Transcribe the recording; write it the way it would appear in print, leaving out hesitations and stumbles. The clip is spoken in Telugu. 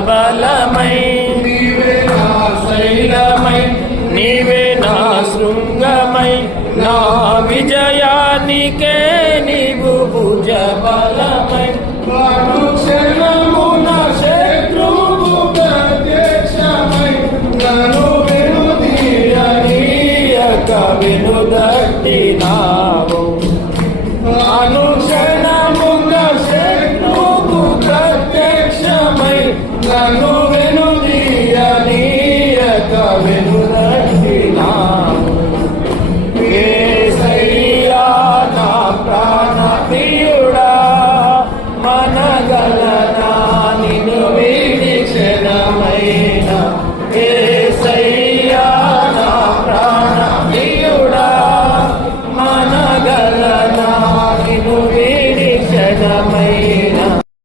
బలమై నీవే నా శైలమై నీవే నా శృంగమై నా విజయానికే నీవు భుజ బలమై అనుక్షణమున శత్రువు ప్రత్యక్షమై నన్ను వెనుదీయక వెనుదట్టినావు అనుక్షణమున శత్రువు ప్రత్యక్షమై నన్ను వెనుదీయక వెనుదట్టినావు యేసయ్యా నా ప్రాణ ప్రియుడా మనగలనా నిన్ను వీడి క్షణమైన యేసయ్యా నా ప్రాణ ప్రియుడా మనగలనా నిన్ను వీడి క్షణమైన